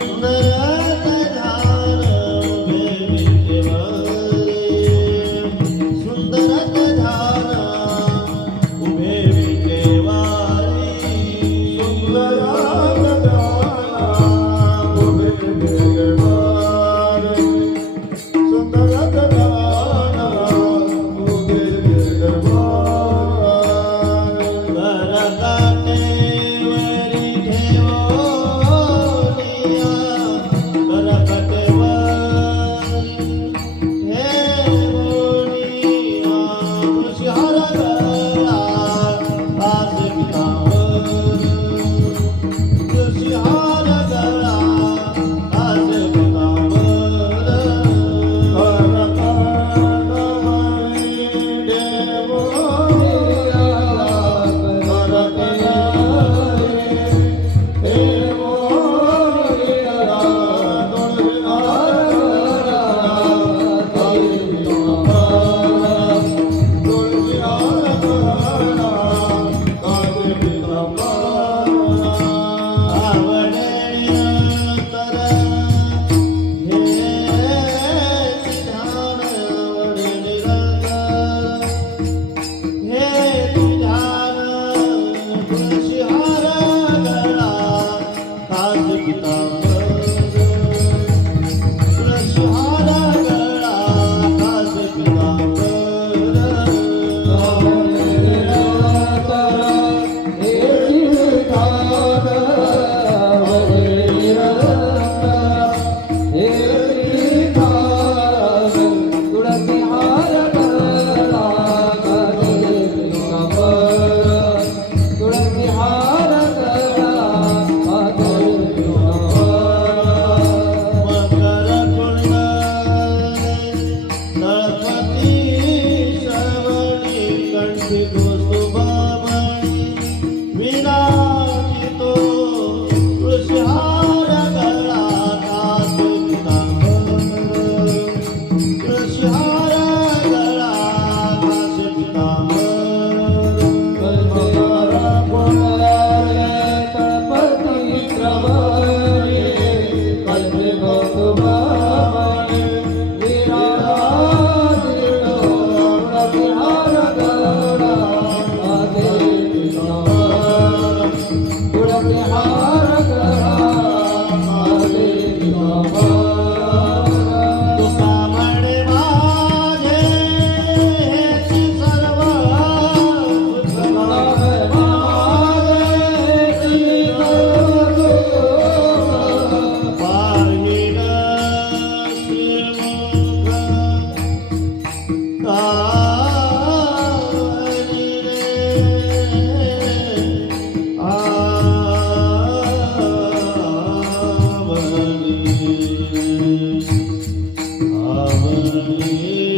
Love. Oh. Hallelujah.